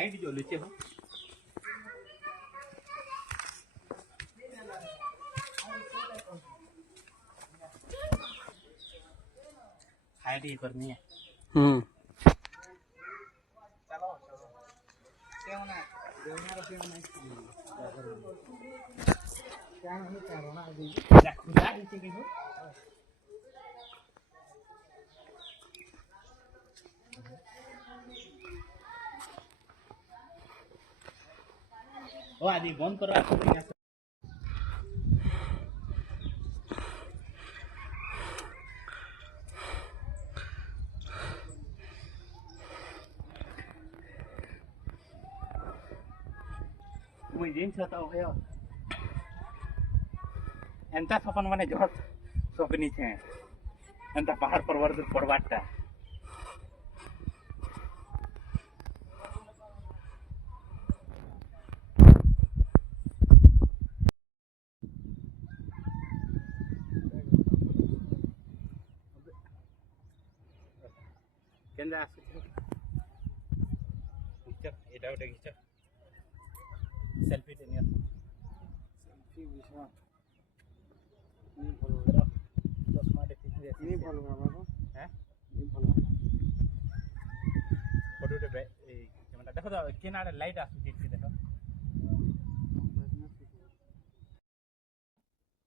light জ্বলছে হো height ये करनी है चलो क्यों ना देवना को क्यों नहीं क्या नहीं कर रहा ना अभी खुदा नीचे की हो ओ आदि बंद करो आपको मुझे दिन छता हो गया एंता सपन माने जहत सपनी छे एंता पहाड़ पर्वत पड़वाटा केंदा आसे किचक एटा उठे किचक सेल्फी टेनिया सेल्फी विषय नहीं फॉलो करो चश्मा देखिए नहीं फॉलो बाबा को हैं नहीं फॉलो फोटो टे ए कैमरा देखो तो किनारे लाइट आसे देखि देखो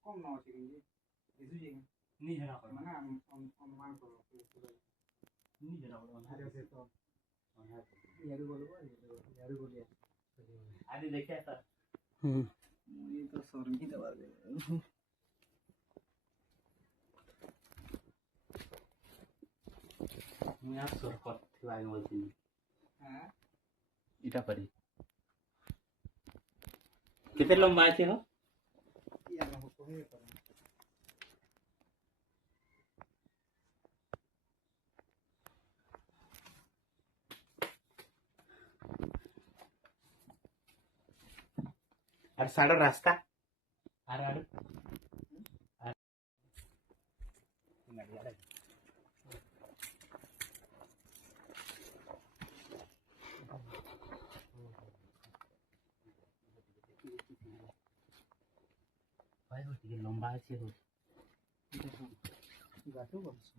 कम ना होची कि दिसु जे नहीं जरा पर माने अनुमान करो नहीं जरा बोलो अरे से तो यारू बोलो यारू बोलिए आदि देखिए सर ये तो शर्मी दबा दे मैं आप सर पर थिवाई बोलती हां इटा परी कितने लंबा है हो या ना हो कोई पर और साड़ा रास्ता आरे आरे नड़ी आरे भाई हो ଟିକେ ଲମ୍ବା ଅଛି हो गाटो बस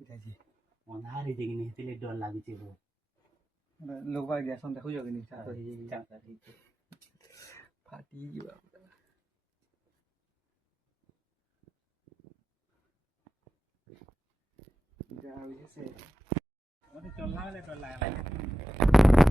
इटा जी ଅନ୍ଧାର ହେଇଛି କି ହେତିଲେ ଡର ଲାଗୁଛି हो लोग भाई गैसन देखो जगह नहीं चाहता फाटी जीवा जा से अरे चलना वाले डर लगा